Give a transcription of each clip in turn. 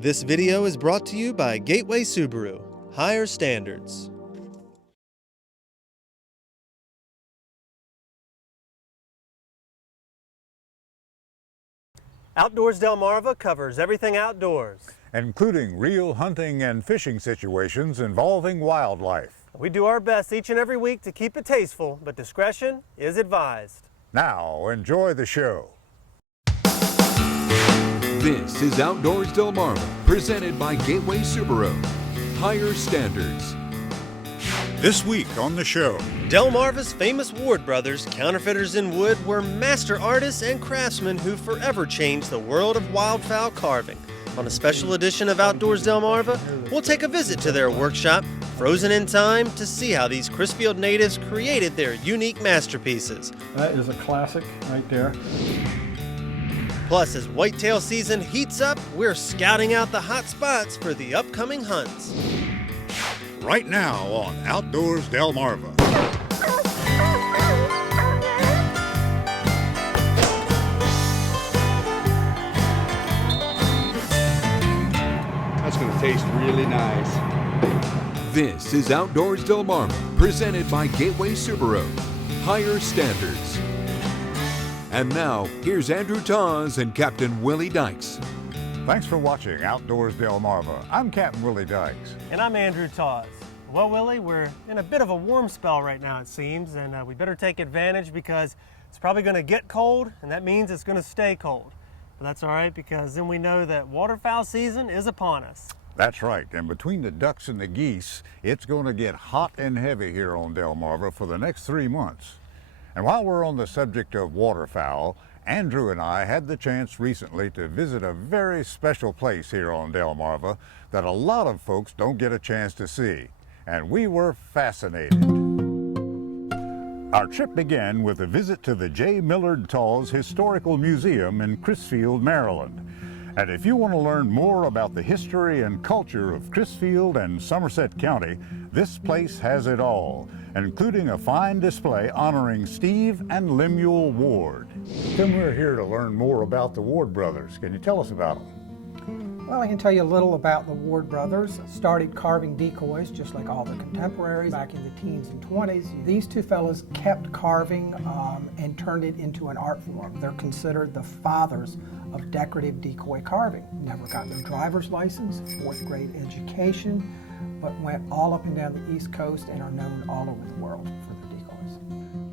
This video is brought to you by Gateway Subaru. Higher standards. Outdoors Delmarva covers everything outdoors, including real hunting and fishing situations involving wildlife. we do our best each and every week to keep it tasteful, but discretion is advised. Now, enjoy the show. This is Outdoors Delmarva, presented by Gateway Subaru. Higher standards. This week on the show, Delmarva's famous Ward brothers, counterfeiters in wood, were master artists and craftsmen who forever changed the world of wildfowl carving. On a special edition of Outdoors Delmarva, we'll take a visit to their workshop, frozen in time, to see how these Crisfield natives created their unique masterpieces. That is a classic right there. Plus, as whitetail season heats up, we're scouting out the hot spots for the upcoming hunts. right now on Outdoors Delmarva. That's going to taste really nice. This is Outdoors Delmarva, presented by Gateway Subaru. Higher standards. And now, here's Andrew Tawes and Captain Willie Dykes. Thanks for watching Outdoors Delmarva. I'm Captain Willie Dykes. And I'm Andrew Tawes. Well, Willie, we're in a bit of a warm spell right now, it seems, and we better take advantage because it's probably going to get cold, and that means it's going to stay cold. But that's all right, because then we know that waterfowl season is upon us. That's right, and between the ducks and the geese, it's going to get hot and heavy here on Delmarva for the next 3 months. And while we're on the subject of waterfowl, Andrew and I had the chance recently to visit a very special place here on Delmarva that a lot of folks don't get a chance to see, and we were fascinated. Our trip began with a visit to the J. Millard Tawes Historical Museum in Crisfield, Maryland. And if you want to learn more about the history and culture of Crisfield and Somerset County, this place has it all, including a fine display honoring Steve and Lemuel Ward. Tim, we're here to learn more about the Ward brothers. Can you tell us about them? Well, I can tell you a little about the Ward brothers. Started carving decoys just like all their contemporaries back in the teens and 20s. These two fellows kept carving and turned it into an art form. They're considered the fathers of decorative decoy carving. Never got their driver's license, 4th grade education, but went all up and down the East Coast and are known all over the world for their decoys.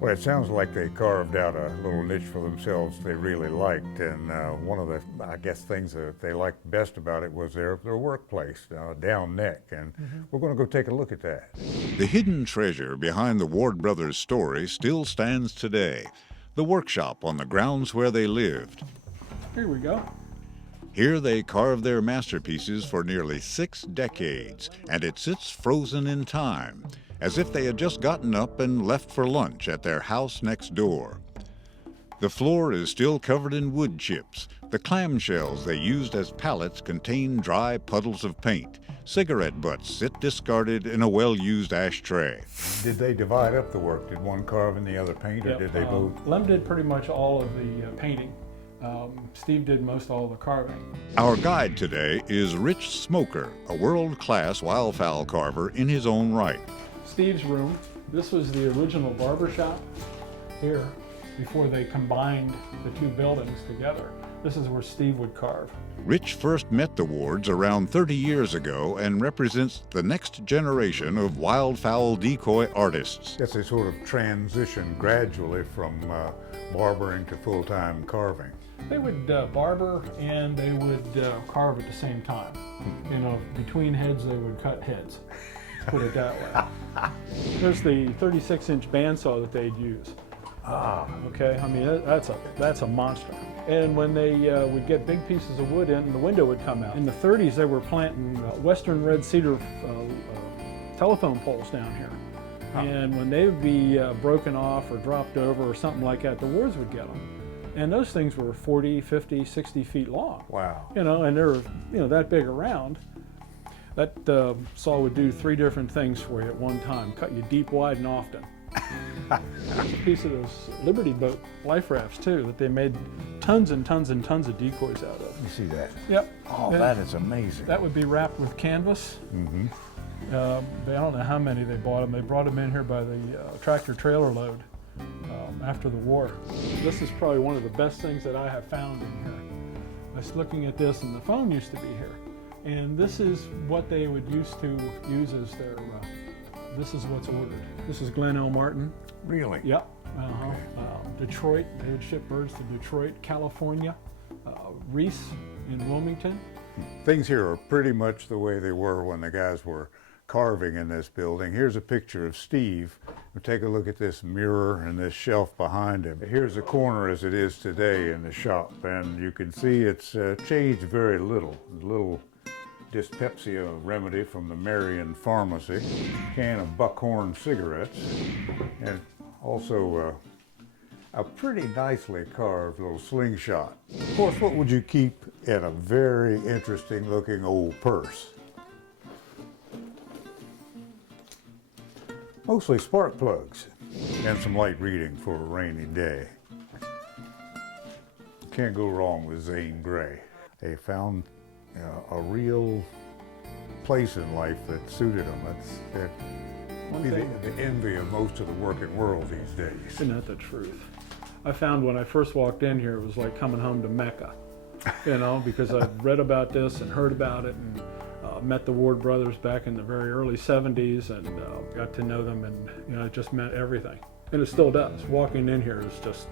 Well, it sounds like they carved out a little niche for themselves they really liked, and one of the, I guess, things that they liked best about it was their workplace, down neck, and we're going to go take a look at that. The hidden treasure behind the Ward brothers' story still stands today, the workshop on the grounds where they lived. Here we go. Here they carved their masterpieces for nearly 6 decades, and it sits frozen in time, as if they had just gotten up and left for lunch at their house next door. The floor is still covered in wood chips. The clamshells they used as pallets contain dry puddles of paint. Cigarette butts sit discarded in a well-used ashtray. Did they divide up the work? Did one carve and the other paint, or did they both? Lem did pretty much all of the painting. Steve did most all of the carving. Our guide today is Rich Smoker, a world-class wildfowl carver in his own right. Steve's room. This was the original barber shop here before they combined the two buildings together. This is where Steve would carve. Rich first met the Wards around 30 years ago and represents the next generation of wildfowl decoy artists. It's a sort of transition gradually from barbering to full-time carving. They would barber and they would carve at the same time. You know, between heads they would cut heads. Put it that way. There's the 36-inch bandsaw that they'd use. Okay, I mean that's a monster. And when they would get big pieces of wood in, the window would come out. In the 30s, they were planting western red cedar telephone poles down here. And when they would be broken off or dropped over or something like that, the Wards would get them. And those things were 40, 50, 60 feet long. Wow. You know, and they're that big around. That saw would do 3 different things for you at one time. Cut you deep, wide, and often. There's a piece of those Liberty Boat life rafts too that they made tons and tons and tons of decoys out of. You see that? Yep. Oh, And that is amazing. that would be wrapped with canvas. Mm-hmm. I don't know how many they bought them. They brought them in here by the tractor trailer load after the war. This is probably one of the best things that I have found in here. I was looking at this, and the phone used to be here. And this is what they would used to use as their, this is what's ordered. This is Glen L. Martin. Really? Yep. Detroit, they would ship birds to Detroit, California, Reese in Wilmington. Things here are pretty much the way they were when the guys were carving in this building. Here's a picture of Steve. We'll take a look at this mirror and this shelf behind him. Here's the corner as it is today in the shop, and you can see it's changed very little. A little dyspepsia remedy from the Marion Pharmacy, can of Buckhorn cigarettes, and also a pretty nicely carved little slingshot. Of course, what would you keep in a very interesting looking old purse? Mostly spark plugs and some light reading for a rainy day. Can't go wrong with Zane Grey. They found a real place in life that suited them. That's the envy of most of the working world these days. Isn't that the truth? I found when I first walked in here, it was like coming home to Mecca, because I'd read about this and heard about it, and met the Ward brothers back in the very early 70s, and got to know them, and it just meant everything. And it still does. Walking in here is just,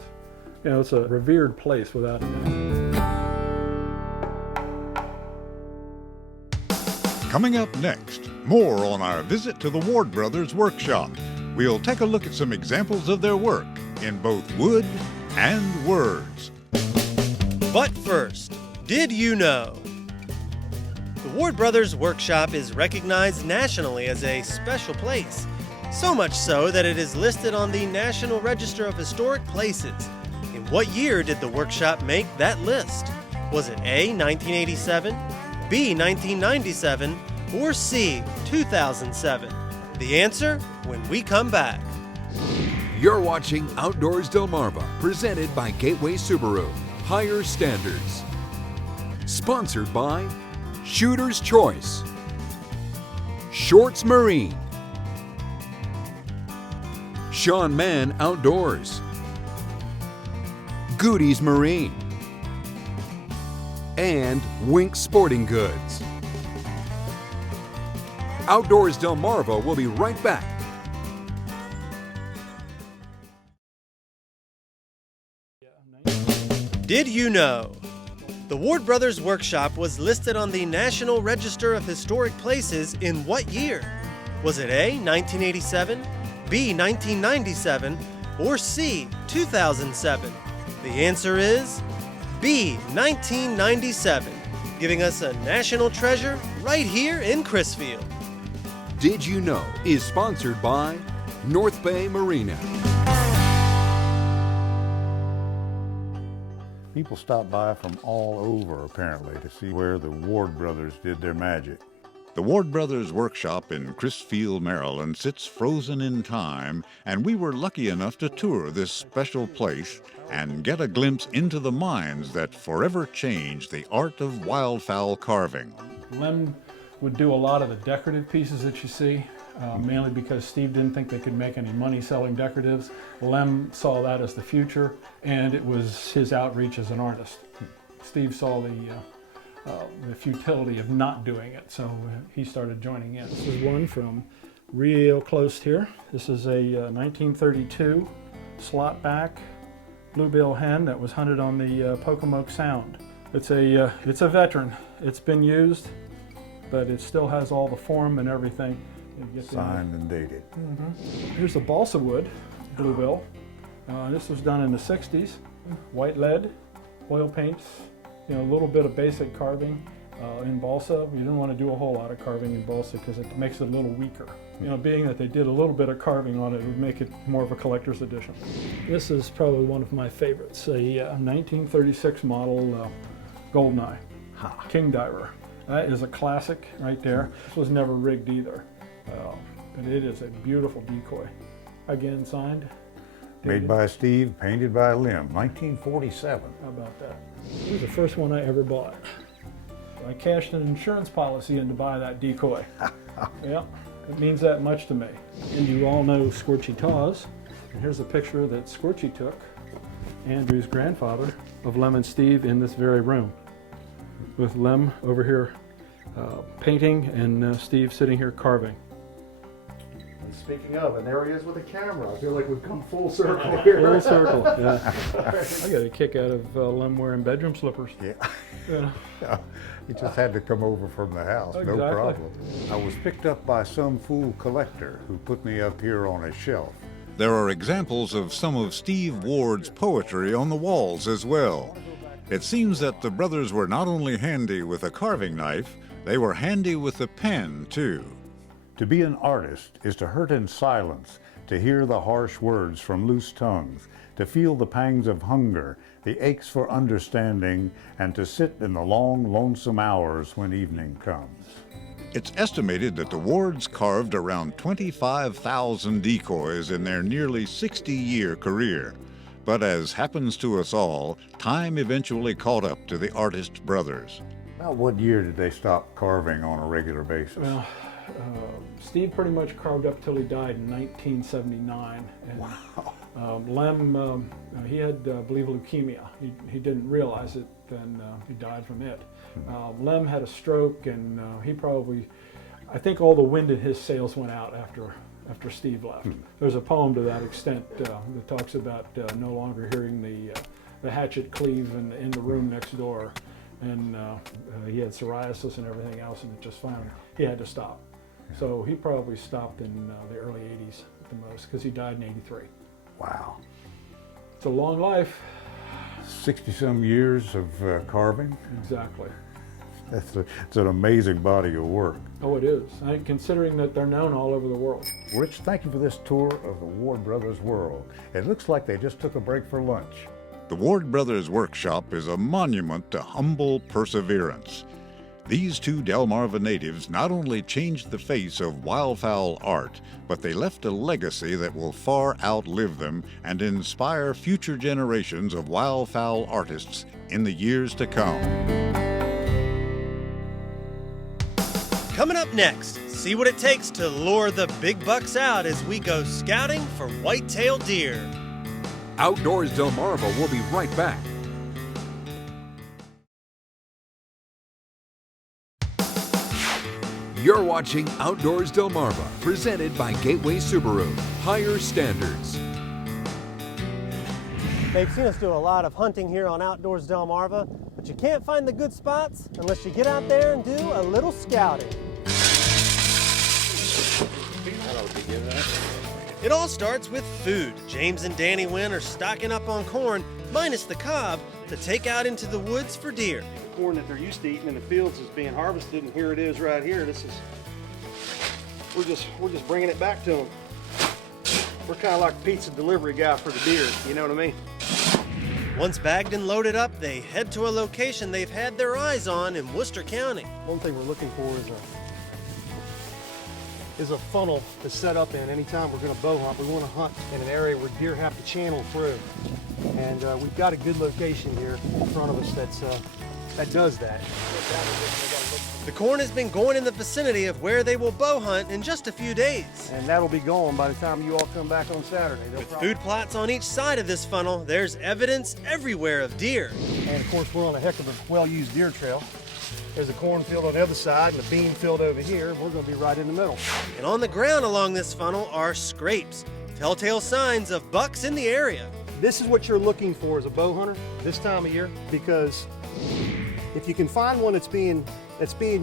it's a revered place without a doubt. Coming up next, more on our visit to the Ward Brothers workshop. We'll take a look at some examples of their work in both wood and words. But first, did you know? The Ward Brothers Workshop is recognized nationally as a special place, so much so that it is listed on the National Register of Historic Places. In what year did the workshop make that list? Was it A, 1987, B, 1997, or C, 2007? The answer when we come back. You're watching Outdoors Delmarva, presented by Gateway Subaru. Higher standards. Sponsored by Shooter's Choice, Shorts Marine, Sean Mann Outdoors, Goody's Marine, and Wink Sporting Goods. Outdoors Delmarva will be right back. Did you know? The Ward Brothers Workshop was listed on the National Register of Historic Places in what year? Was it A, 1987, B, 1997, or C, 2007? The answer is B, 1997, giving us a national treasure right here in Crisfield. Did You Know is sponsored by North Bay Marina. People stop by from all over, apparently, to see where the Ward brothers did their magic. The Ward Brothers Workshop in Crisfield, Maryland sits frozen in time, and we were lucky enough to tour this special place and get a glimpse into the minds that forever changed the art of wildfowl carving. Lem would do a lot of the decorative pieces that you see, mainly because Steve didn't think they could make any money selling decoratives. Lem saw that as the future, and it was his outreach as an artist. Steve saw the futility of not doing it, so he started joining in. This is one from real close here. This is a 1932 slot back bluebill hen that was hunted on the Pocomoke Sound. It's a veteran. It's been used, but it still has all the form and everything. Signed and dated. Here's a balsa wood bluebill. This was done in the 60s. White lead, oil paints, a little bit of basic carving in balsa. We didn't want to do a whole lot of carving in balsa because it makes it a little weaker. Being that they did a little bit of carving on it would make it more of a collector's edition. This is probably one of my favorites, a 1936 model Goldeneye King Diver. That is a classic right there. This was never rigged either, but it is a beautiful decoy. Again, signed. Made by Steve, painted by Lim, 1947. How about that? It was the first one I ever bought. I cashed an insurance policy in to buy that decoy. Yeah, it means that much to me. And you all know Scorchy Taws. And here's a picture that Scorchy took, Andrew's grandfather, of Lem and Steve in this very room. With Lem over here painting and Steve sitting here carving. And speaking of, and there he is with a camera. I feel like we've come full circle here. Full circle, yeah. I got a kick out of Lem wearing bedroom slippers. Yeah. Yeah. He just had to come over from the house, Exactly. no problem. I was picked up by some fool collector who put me up here on a shelf. There are examples of some of Steve Ward's poetry on the walls as well. It seems that the brothers were not only handy with a carving knife, they were handy with a pen too. To be an artist is to hurt in silence, to hear the harsh words from loose tongues, to feel the pangs of hunger, the aches for understanding, and to sit in the long, lonesome hours when evening comes. It's estimated that the Wards carved around 25,000 decoys in their nearly 60-year career. But as happens to us all, time eventually caught up to the artist brothers. About what year did they stop carving on a regular basis? Well, Steve pretty much carved up till he died in 1979. And, Wow. Lem, he had, I believe, leukemia. He didn't realize it, then he died from it. Lem had a stroke, and he probably, I think all the wind in his sails went out after Steve left. There's a poem to that extent that talks about no longer hearing the hatchet cleave in the room next door. And he had psoriasis and everything else, and it just finally, he had to stop. So he probably stopped in the early 80s at the most, because he died in 83. Wow. It's a long life. 60-some years of carving? Exactly. It's an amazing body of work. Oh, it is. Considering that they're known all over the world. Rich, thank you for this tour of the Ward Brothers' world. It looks like they just took a break for lunch. The Ward Brothers Workshop is a monument to humble perseverance. These two Delmarva natives not only changed the face of wildfowl art, but they left a legacy that will far outlive them and inspire future generations of wildfowl artists in the years to come. Coming up next, see what it takes to lure the big bucks out as we go scouting for white-tailed deer. Outdoors Delmarva will be right back. You're watching Outdoors Delmarva, presented by Gateway Subaru. Higher standards. They've seen us do a lot of hunting here on Outdoors Delmarva, but you can't find the good spots unless you get out there and do a little scouting. It all starts with food. James and Danny Wynn are stocking up on corn, minus the cob, to take out into the woods for deer. Corn that they're used to eating in the fields is being harvested, and here it is right here. We're just bringing it back to them. We're kind of like a pizza delivery guy for the deer, you know what I mean? Once bagged and loaded up, they head to a location they've had their eyes on in Worcester County. One thing we're looking for is a funnel to set up in. Anytime we're going to bow hunt, we want to hunt in an area where deer have to channel through. And we've got a good location here in front of us that does that. The corn has been going in the vicinity of where they will bow hunt in just a few days. And that'll be gone by the time you all come back on Saturday. With food plots on each side of this funnel, there's evidence everywhere of deer. And of course, we're on a heck of a well-used deer trail. There's a cornfield on the other side and a bean field over here. We're going to be right in the middle. And on the ground along this funnel are scrapes, telltale signs of bucks in the area. This is what you're looking for as a bow hunter this time of year, because if you can find one that's being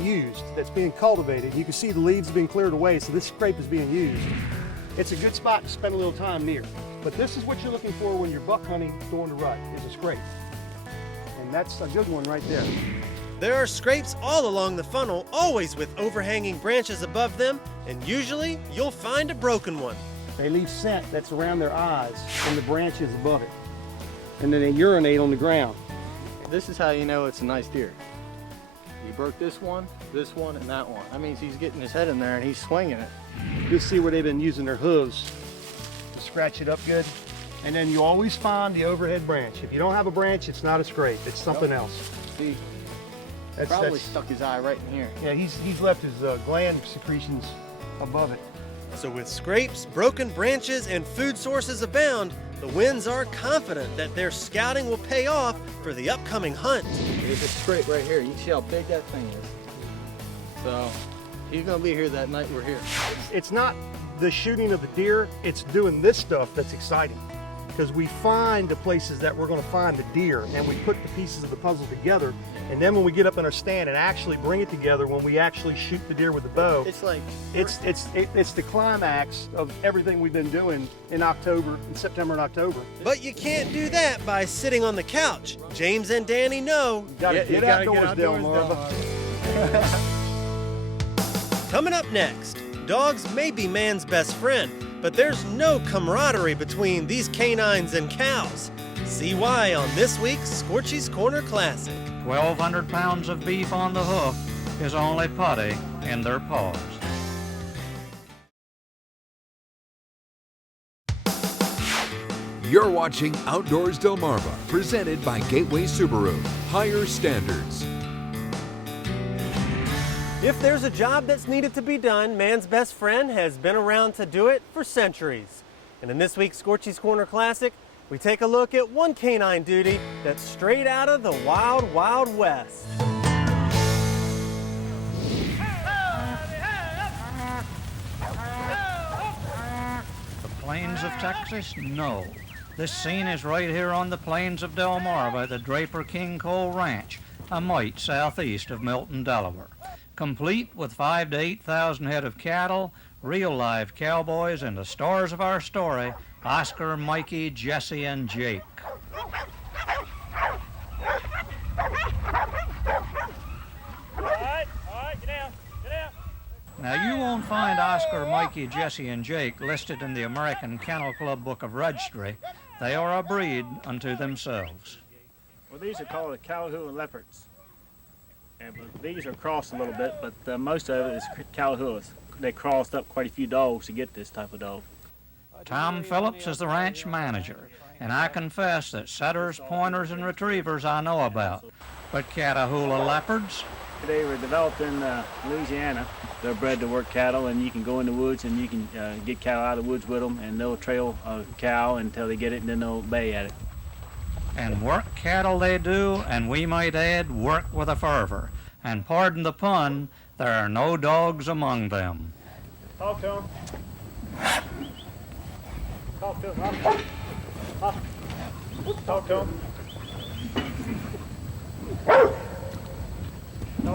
used, that's being cultivated, you can see the leaves have been cleared away, so this scrape is being used. It's a good spot to spend a little time near. But this is what you're looking for when you're buck hunting during the rut, is a scrape. And that's a good one right there. There are scrapes all along the funnel, always with overhanging branches above them, and usually you'll find a broken one. They leave scent that's around their eyes and the branches above it. And then they urinate on the ground. This is how you know it's a nice deer. You broke this one, and that one. That means he's getting his head in there and he's swinging it. You'll see where they've been using their hooves to scratch it up good. And then you always find the overhead branch. If you don't have a branch, it's not a scrape, it's something else. See, probably stuck his eye right in here. Yeah, he's left his gland secretions above it. So with scrapes, broken branches, and food sources abound, the Winds are confident that their scouting will pay off for the upcoming hunt. There's a scrape right here. You can see how big that thing is. So he's gonna be here that night we're here. It's not the shooting of the deer, it's doing this stuff that's exciting. Because we find the places that we're going to find the deer, and we put the pieces of the puzzle together, and then when we get up in our stand and actually bring it together, when we actually shoot the deer with the bow, It's like it's the climax of everything we've been doing in September and October. But you can't do that by sitting on the couch. James and Danny know. You gotta get outdoors, Delmarva. Coming up next, dogs may be man's best friend, but there's no camaraderie between these canines and cows. See why on this week's Scorchy's Corner Classic. 1,200 pounds of beef on the hoof is only putty in their paws. You're watching Outdoors Delmarva, presented by Gateway Subaru. Higher standards. If there's a job that's needed to be done, man's best friend has been around to do it for centuries. And in this week's Scorchy's Corner Classic, we take a look at one canine duty that's straight out of the wild, wild west. The plains of Texas? No. This scene is right here on the plains of Delmarva, the Draper King Cole Ranch, a mite southeast of Milton, Delaware. Complete with 5,000 to 8,000 head of cattle, real live cowboys, and the stars of our story, Oscar, Mikey, Jesse, and Jake. Get down. Now you won't find Oscar, Mikey, Jesse, and Jake listed in the American Kennel Club Book of Registry. They are a breed unto themselves. Well, these are called Callahua leopards. And these are crossed a little bit, but most of it is Callahuas. They crossed up quite a few dogs to get this type of dog. Tom Phillips is the ranch manager, and I confess that setters, pointers, and retrievers I know about. But Catahoula leopards? They were developed in Louisiana. They're bred to work cattle, and you can go in the woods and you can get cattle out of the woods with them, and they'll trail a cow until they get it, and then they'll bay at it. And work cattle they do, and we might add, work with a fervor. And pardon the pun, there are no dogs among them. Talk to them. Talk to them. Talk to them.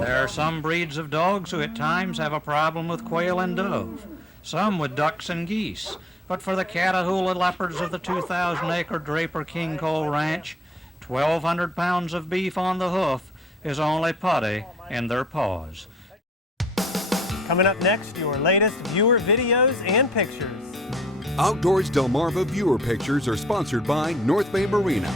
There are some breeds of dogs who at times have a problem with quail and dove, some with ducks and geese. But for the Catahoula leopards of the 2,000-acre Draper King Cole Ranch, 1,200 pounds of beef on the hoof is only putty in their paws. Coming up next, your latest viewer videos and pictures. Outdoors Delmarva viewer pictures are sponsored by North Bay Marina.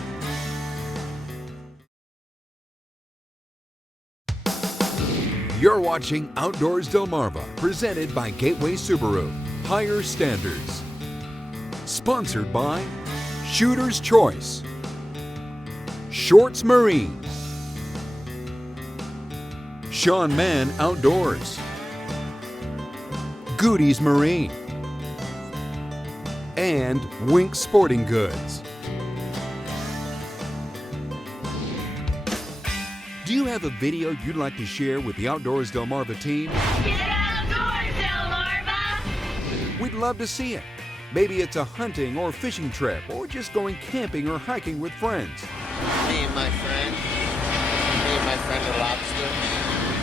You're watching Outdoors Delmarva, presented by Gateway Subaru. Higher standards. Sponsored by Shooter's Choice, Shorts Marine, Sean Mann Outdoors, Goody's Marine, and Wink Sporting Goods. Do you have a video you'd like to share with the Outdoors Delmarva team? Get outdoors, Delmarva! We'd love to see it. Maybe it's a hunting or fishing trip, or just going camping or hiking with friends. Me and my friend are lobster.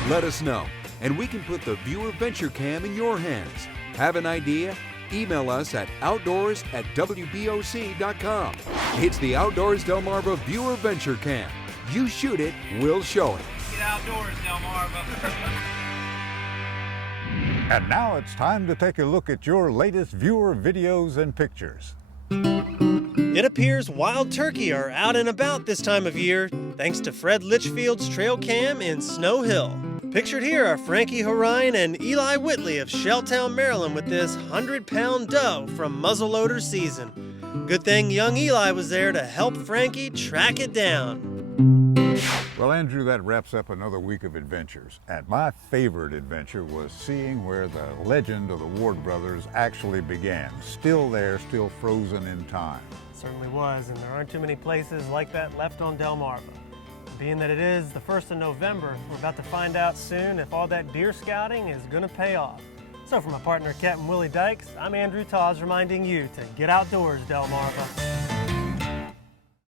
Let us know, and we can put the Viewer Venture Cam in your hands. Have an idea? Email us at outdoors@wboc.com. It's the Outdoors Delmarva Viewer Venture Cam. You shoot it, we'll show it. Get outdoors, Delmarva. And now it's time to take a look at your latest viewer videos and pictures. It appears wild turkey are out and about this time of year, thanks to Fred Litchfield's trail cam in Snow Hill. Pictured here are Frankie Horine and Eli Whitley of Shelltown, Maryland with this 100-pound doe from muzzleloader season. Good thing young Eli was there to help Frankie track it down. Well, Andrew, that wraps up another week of adventures. And my favorite adventure was seeing where the legend of the Ward brothers actually began. Still there, still frozen in time. Certainly was, and there aren't too many places like that left on Delmarva. Being that it is the 1st of November, we're about to find out soon if all that deer scouting is going to pay off. So for my partner, Captain Willie Dykes, I'm Andrew Tawes reminding you to get outdoors, Delmarva.